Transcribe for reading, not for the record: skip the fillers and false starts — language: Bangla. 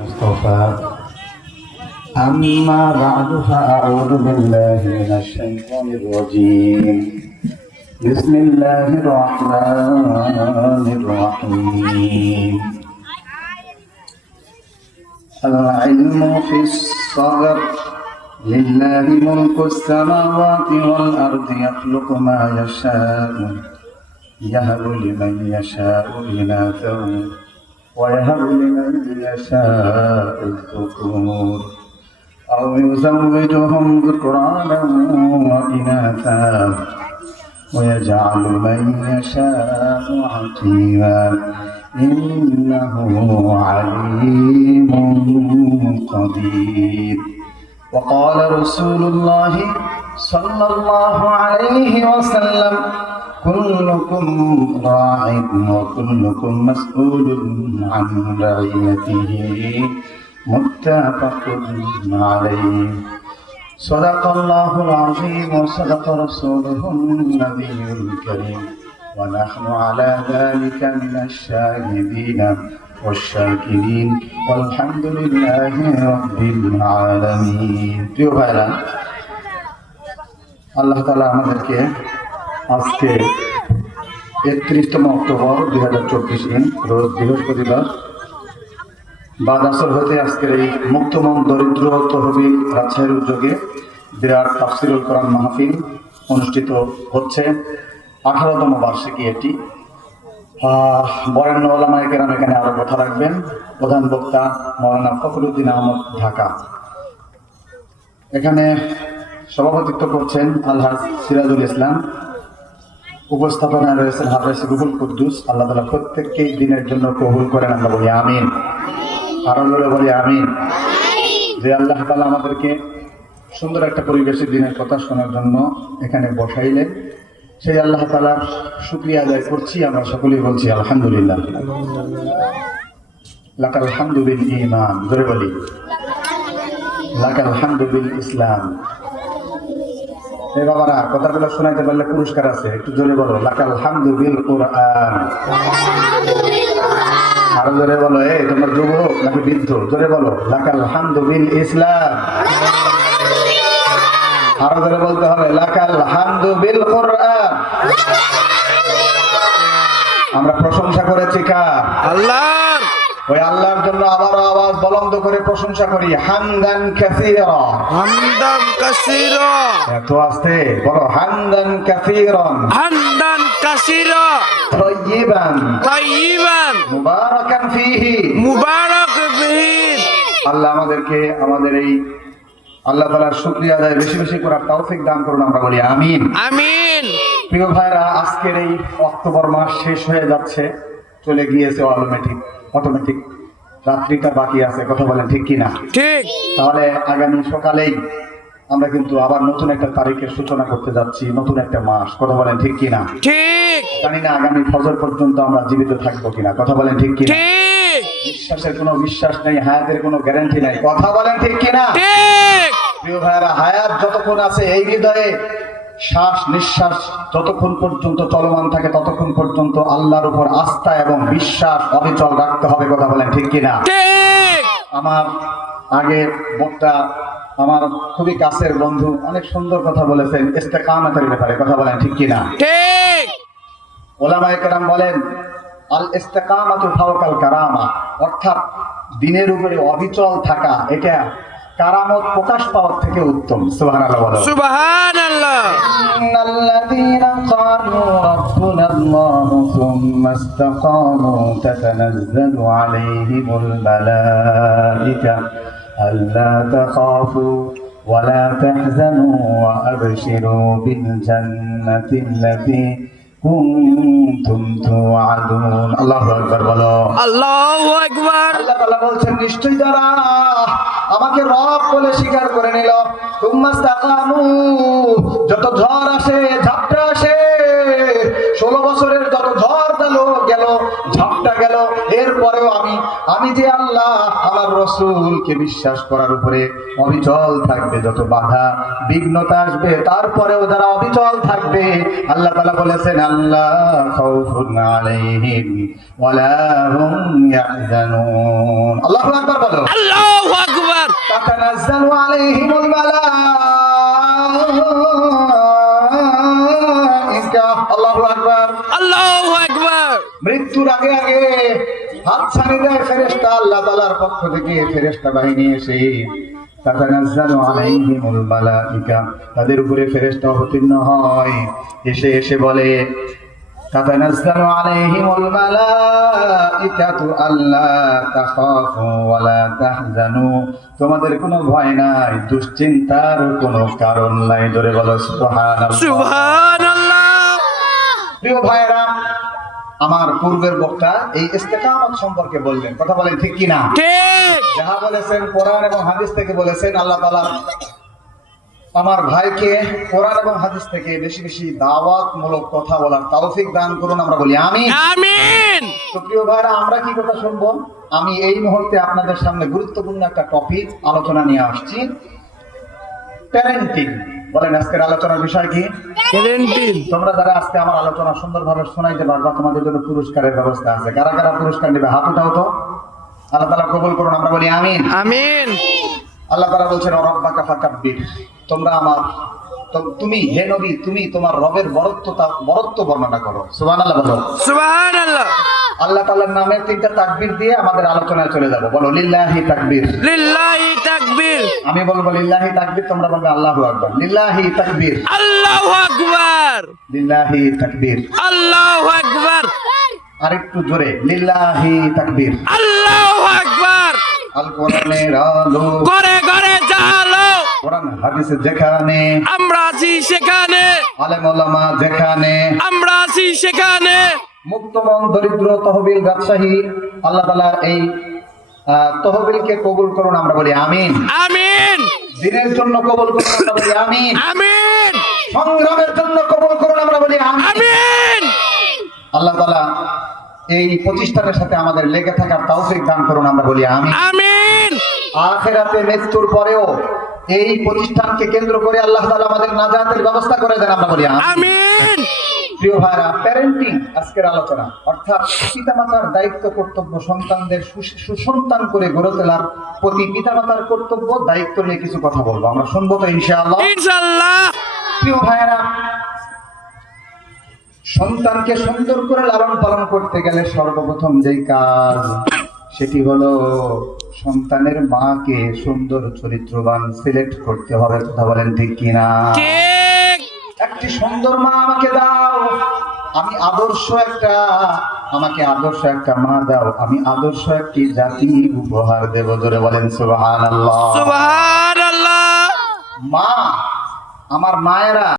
مصطفى أما بعد فأعوذ بالله من الشيطان الرجيم بسم الله الرحمن الرحيم العلم في الصغر لله ملك السماوات والأرض يخلق ما يشاء يهب لمن يشاء إناثا ويهب لمن يشاء الذكور أو يزوجهم ذكرانا وإناثا ويجعل من يشاء عقيما إنه عليم قدير. وقال رسول الله صلى الله عليه وسلم كلكم راع وكلكم مسؤول عن رعيته متفق عليه. صدق الله العظيم وصدق رسوله النبي الكريم ونحن على ذلك من الشاهدين والشاكرين والحمد لله رب العالمين. প্রিয় ভাইরা, আল্লাহ তাআলা আমাদেরকে আজকে 31তম অক্টোবর 2024 রোজ বৃহস্পতিবার বাদ আসর হতে আজকের এই মুক্তমন দরিদ্র তহবিল রাজশাহীর উদ্যোগে বিরাট তাফসিরুল কোরআন মাহফিল অনুষ্ঠিত হচ্ছে। 18তম বার্ষিকী এটি। বরেণ্য ওলামায়ে কেরাম এখানে আরো কথা রাখবেন। প্রধান বক্তা মাওলানা ফখরুদ্দিন আহমদ, ঢাকা। এখানে সভাপতিত্ব করছেন আলহাজ সিরাজুল ইসলাম। উপস্থাপনায় রয়েছেন হাফেজ রুহুল কুদ্দুস। আল্লাহ তাআলা প্রত্যেককে দিনের জন্য কবুল করেন, আমরা বলি আমিন। আরো জোরে বলি আমিন। যে আল্লাহ তাআলা আমাদেরকে সুন্দর একটা পরিবেশে দিনের কথা শোনার জন্য এখানে বসাইলেন, সেই আল্লাহ তাআলার শুকরিয়া আদায় করছি। আমরা সকলেই বলছি আলহামদুলিল্লাহ। লাকাল হামদু বিল ঈমান, জোরে বলি লাকাল হামদু বিল ইসলাম। এই বাবারা, কথাগুলো শোনাইতে পারলে পুরস্কার আছে, একটু জোরে বলো লাকাল হামদু বিল কুরআন। আরো জোরে বলো, এই তোমরা যুবক নাকি বৃদ্ধ, জোরে বলো লাকাল হামদু বিল ইসলাম। আরো জোরে বলতে হবে লাকাল হামদু বিল কুরআন। আমরা প্রশংসা করেছি কার? আল্লাহর। ওই আল্লাহর জন্য আবারও আওয়াজ বুলন্দ করে প্রশংসা করি, হামদান কাসীরা। হামদান কাসীরা। এত আস্তে বলো, হামদান কাসীরান। হামদান কাসীরা। তাইয়িবান। তাইয়িবান। মুবারাকান ফীহি। মুবারাক ফীহি। আল্লাহ আমাদেরকে আমাদের এই আল্লাহ তাআলার শুকরিয়া আদায় বেশি বেশি করার তৌফিক দান করুন, আমরা বলি আমিন। আমিন। প্রিয় ভাইরা, আজকের এই অক্টোবর মাস শেষ হয়ে যাচ্ছে, চলে গিয়েছে অটোমেটিক। রাত্রিটা বাকি আছে, কথা বলেন ঠিক কিনা? ঠিক। তাহলে আগামী সকালেই আমরা কিন্তু আবার নতুন একটা তারিখের সূচনা করতে যাচ্ছি, নতুন একটা মাস, কথা বলেন ঠিক কিনা? ঠিক। জানি না আগামী ফজর পর্যন্ত আমরা জীবিত থাকবো কিনা, কথা বলেন ঠিক কিনা? ঠিক। বিশ্বাসের কোনো বিশ্বাস নেই, হায়াতের কোনো গ্যারান্টি নাই, কথা বলেন ঠিক কিনা? ঠিক। প্রিয় ভাইরা, হায়াত যতক্ষণ আছে এই হৃদয়ে, শ্বাস নিঃশ্বাস যতক্ষণ পর্যন্ত চলমান থাকে ততক্ষণ পর্যন্ত আল্লাহর উপর আস্থা এবং বিশ্বাস অবিচল রাখতে হবে, কথা বলেন ঠিক কিনা? ঠিক। আমার আগের বক্তা, আমার খুবই কাছের বন্ধু, অনেক সুন্দর কথা বলেছেন ইস্তেকামতের ব্যাপারে, কথা বলেন ঠিক কিনা? ঠিক। ওলামায়ে কেরাম বলেন আল ইস্তেকামাতু ফাওকাল কারামা, অর্থাৎ দিনের উপরে অবিচল থাকা এটা কারামত প্রকাশ পাওয়ার থেকে উত্তম। সুবহানাল্লাহ বলো। সুবহানাল্লাহ। ইন্নাল্লাযীনা ক্বালু রাব্বুনাল্লাহু সুম্মা ইসতাকামু তাতানাজ্জালু আলাইহিমুল মালাঈকা আল্লা তাখাফু ওয়া লা তাহজানু ওয়া আবশিরু বিল জান্নাতিল্লাতী কুনতুম তুআদুন। আল্লাহু আকবার বলো। আল্লাহু আকবার। আল্লাহ তাআলা বলছেন, নিশ্চয়ই যারা আমাকে রব বলে স্বীকার করে নিল, তুম্মাস্তাকামু, যত ঝড় আসে ঝাপটা আসে, 16 বছরের যত ঝড় গেল ঝাপটা গেল, এরপরেও আমি যে আল্লাহ আমার রাসূলকে বিশ্বাস করার উপরে অবিচল থাকবে, যত বাধা বিঘ্নতা আসবে তারপরেও যারা অবিচল থাকবে, আল্লাহ তাআলা বলেছেন আল্লাহ খাউফুন আলাইহিম ওয়ালা হুম ইয়াহজানুন। আল্লাহু আকবার বলো। আল্লাহু আকবার। তাতানাজ্জালু আলাইহিমুল মালায়েকা। আল্লাহু আকবার। আল্লাহু আকবার। মৃত্যুর আগে আগে হাতছানি দেয় ফেরেশতা আল্লাহ তাআলার পক্ষ থেকে, ফেরেশতা বাহিনী এসে তাতানাজ্জালু আলাইহিমুল মালায়েকা, তাদের উপরে ফেরেশতা অবতীর্ণ হয়, এসে এসে বলে তাতানাজ্জালু আলাইহিমুল মালায়েকাতু আল্লা তাখাফু ওয়া লা তাহজানু, তোমাদের কোনো ভয় নাই, দুশ্চিন্তার কোনো কারণ নাই। জোরে বলো সুবহানাল্লাহ। সুবহানাল্লাহ। প্রিয় ভাইরা, আমার পূর্বের বক্তা এই ইস্তেকামত সম্পর্কে বললেন, কথা বলেন ঠিক কিনা? ঠিক। যাহা বলেছেন কোরআন এবং হাদিস থেকে বলেছেন, আল্লাহ তাআলা আমার ভাইকে কোরআন এবং হাদিস থেকে বেশি বেশি দাওয়াতমূলক কথা বলার তৌফিক দান করুন, আমরা বলি আমিন। আমিন। তো প্রিয় ভাইরা, আমরা কি কথা শুনবো? আমি এই মুহূর্তে আপনাদের সামনে গুরুত্বপূর্ণ একটা টপিক আলোচনা নিয়ে আসছি, প্যারেন্টিং। বলেন আজকের আলোচনার বিষয় কি? প্যারেন্টিং। তোমরা যারা আজকে আমার আলোচনা সুন্দরভাবে শোনাইতে পারবা, তোমাদের জন্য পুরস্কারের ব্যবস্থা আছে। কারা কারা পুরস্কার নেবে হাত উঠাও তো। আল্লাহ তাআলা কবুল করুন, আমরা বলি আমিন। আমিন। আল্লাহ তাআলা বলছেন রাব্বাকা ফাকাব্বির, তোমরা আমার তুমি হে নবী, তুমি তোমার রবের বরত্ব বর্ণনা করো। সুবহানাল্লাহ বলো। সুবহানাল্লাহ। আল্লাহ তাআলার নামে তিনটা তাকবীর দিয়ে আমাদের আলোচনায় চলে যাব। বলো লিল্লাহি তাকবীর। লিল্লাহি তাকবীর। আমি বলবো লিল্লাহি তাকবীর, তোমরা বলবে আল্লাহু আকবার। লিল্লাহি তাকবীর। আল্লাহু আকবার। লিল্লাহি তাকবীর। আল্লাহু আকবার। আরেকটু জোরে, লিল্লাহি তাকবীর। আল্লাহু আকবার। আল কোরআনের আলো ঘরে ঘরে জালো, কোরআন হাদিসে যেখানে আমরা আছি সেখানে, আলেম ওলামা যেখানে আমরা আছি সেখানে। মুক্তমন দরিদ্র তহবিল রাজশাহী, আল্লাহ তাআলা এই তহবিলকে কবুল করুন, আমরা বলি আমিন। আমিন। দিনের জন্য কবুল করুন, আমরা বলি আমিন। আমিন। সংগ্রামের জন্য কবুল করুন, আমরা বলি আমিন। আমিন। আল্লাহ তাআলা এই প্রতিষ্ঠানের সাথে আমাদের লেগে থাকার তৌফিক দান করুন, আমরা বলি আমিন। আমিন। আখিরাতে মৃত্যুর পরেও এই প্রতিষ্ঠানকে কেন্দ্র করে আল্লাহ তাআলা আমাদের নাজাতের ব্যবস্থা করে দেন, আমরা বলি আমিন। আমিন। প্রিয় ভাইরা, প্যারেন্টিং আজকের আলোচনা, অর্থাৎ পিতামাতার দায়িত্ব কর্তব্য, সন্তানদের সুসন্তান করে গড়ে তোলার প্রতি পিতামাতার কর্তব্য দায়িত্ব নিয়ে কিছু কথা বলবো, আমরা শুনবো তো ইনশাআল্লাহ। ইনশাআল্লাহ। প্রিয় ভাইরা, সন্তানকে সুন্দর করে লালন পালন করতে গেলে সর্বপ্রথম যেই কাজ, সেটি হলো সন্তানের মাকে সুন্দর চরিত্রবান সিলেক্ট করতে হবে। কথা বলেন ঠিক কিনা? ঠিক। একটি সুন্দর মা আমাকে দাও, আমি আমাকে আদর্শ একটা মা দাও, আমি আদর্শ একটি জাতি উপহার দেব। জোরে বলেন সুবহানাল্লাহ। সুবহানাল্লাহ। মা, আমার মায়েরা